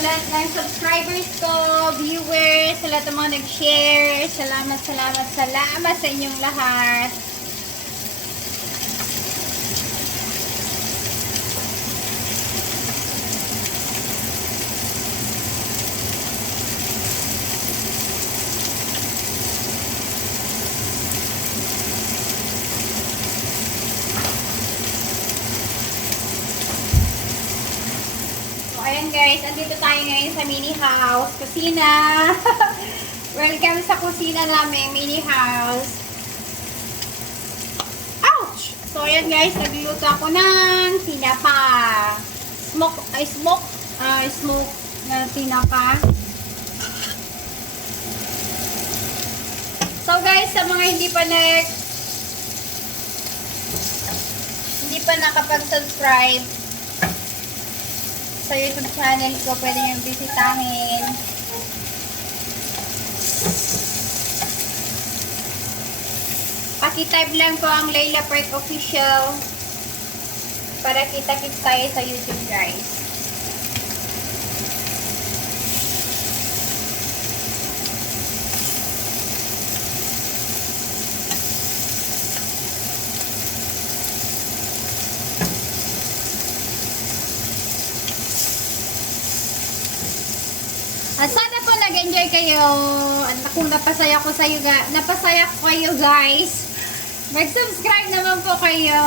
lahat ng subscribers ko, viewers, sa lahat ng mga nag-share. Salamat sa inyong lahat. Ayan guys, andito tayo ngayon sa Minihouse, kusina. Welcome sa kusina namin, Minihouse. Ouch! So ayan guys, nagluluto ako ng tinapa. Smoke na tinapa. So guys, sa mga hindi pa nakapag-subscribe sa YouTube channel ko, pwede nyo bisitahin. Paki-type lang po ang Layla Park Official para kita-kits tayo sa YouTube guys. At sana po nag-enjoy kayo. At kung napasaya ko kayo guys, mag-subscribe naman po kayo.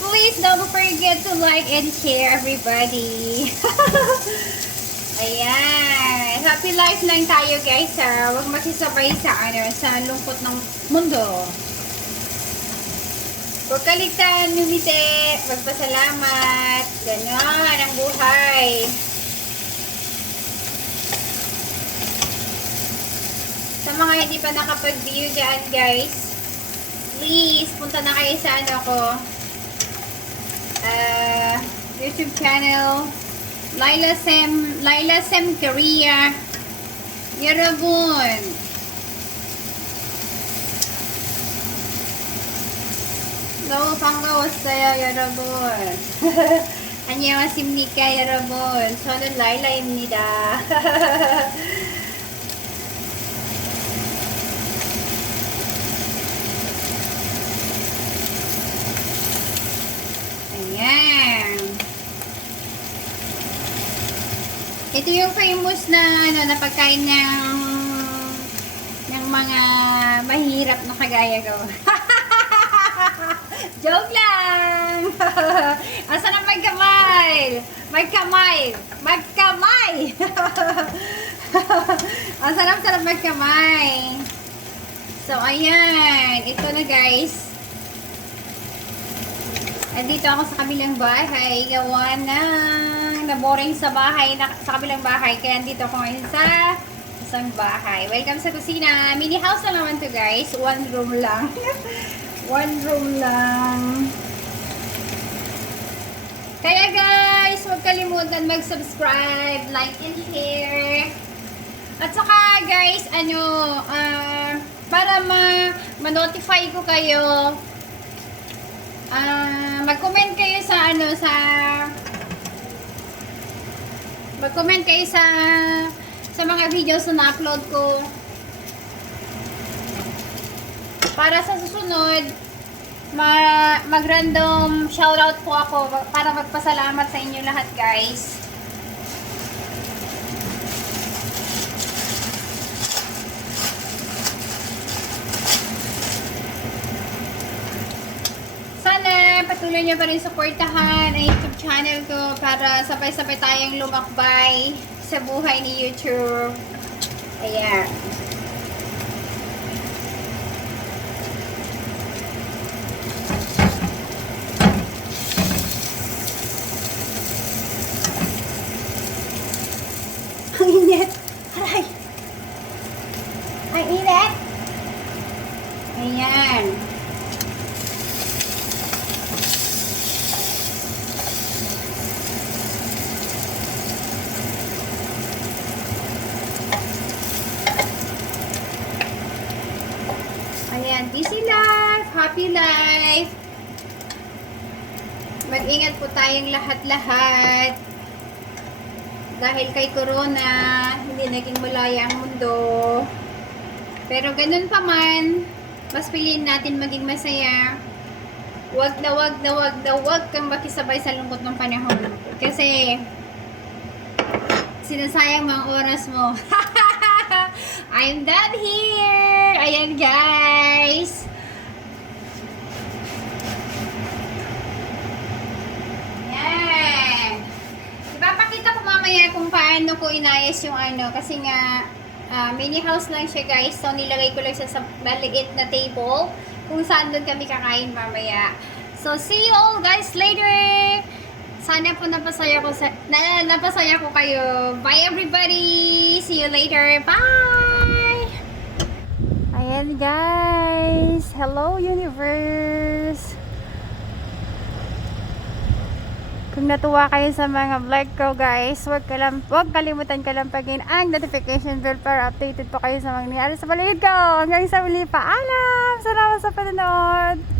Please don't forget to like and share everybody. Ayan. Happy life lang tayo guys ha. Huwag makisabay sa lungkot ng mundo. Huwag kaligtaan, ngumiti, magpasalamat. Ganon ang buhay. Sa mga hindi pa nakapag-view dyan, guys, please, punta na kayo sa YouTube channel, Layla Sem Korea. Yarabun. 너무 반가웠어요, 여러분. 안녕하십니까, 여러분. 저는 라일라입니다. Ayan. Ito yung famous na pagkain ng mga mahirap na kagaya ko. Joke lang! Asa na magkamay? Ang sarap-sarap magkamay. So, ayan. Ito na guys. Andito ako sa kabilang bahay. Gawa na boring sa bahay. Sa kabilang bahay. Kaya andito ako ngayon sa isang bahay. Welcome sa kusina. Mini house na naman to guys. One room lang. One room lang. Kaya guys, huwag kalimutan mag-subscribe, like, and share. At saka guys, para ma-notify ko kayo, mag-comment kayo mag-comment kayo sa mga videos na upload ko. Para sa susunod, mag-random shoutout po ako para magpasalamat sa inyo lahat guys. Sana patuloy nyo pa rin supportahan ang YouTube channel ko para sabay-sabay tayong lumakbay sa buhay ni YouTube. Ayan. Ang init. Aray. Ang init. Ayan. Ayan. Busy life. Happy life. Mag-ingat po tayong lahat-lahat. Dahil kay Corona, hindi naging malaya ang mundo. Pero ganun pa man, mas piliin natin maging masaya. Wag kang makisabay sa lungkot ng panahon. Kasi, sinasayang mga oras mo. I'm done here! Ayan guys! Yan! Ipapakita ko mamaya kung paano ko inayos yung ano. Kasi nga, mini house lang siya guys. So, nilagay ko lang siya sa maliit na table. Kung saan doon kami kakain mamaya. So, see you all guys later! Sana po napasaya ko kayo. Bye everybody! See you later! Bye! Ayan guys! Hello universe! Kung natuwa kayo sa mga vlog ko guys, huwag kalimutan kalampagin ang notification bell para updated po kayo sa mga nangyari sa paligid ko. Hanggang sa muli, paalam! Salamat sa panonood!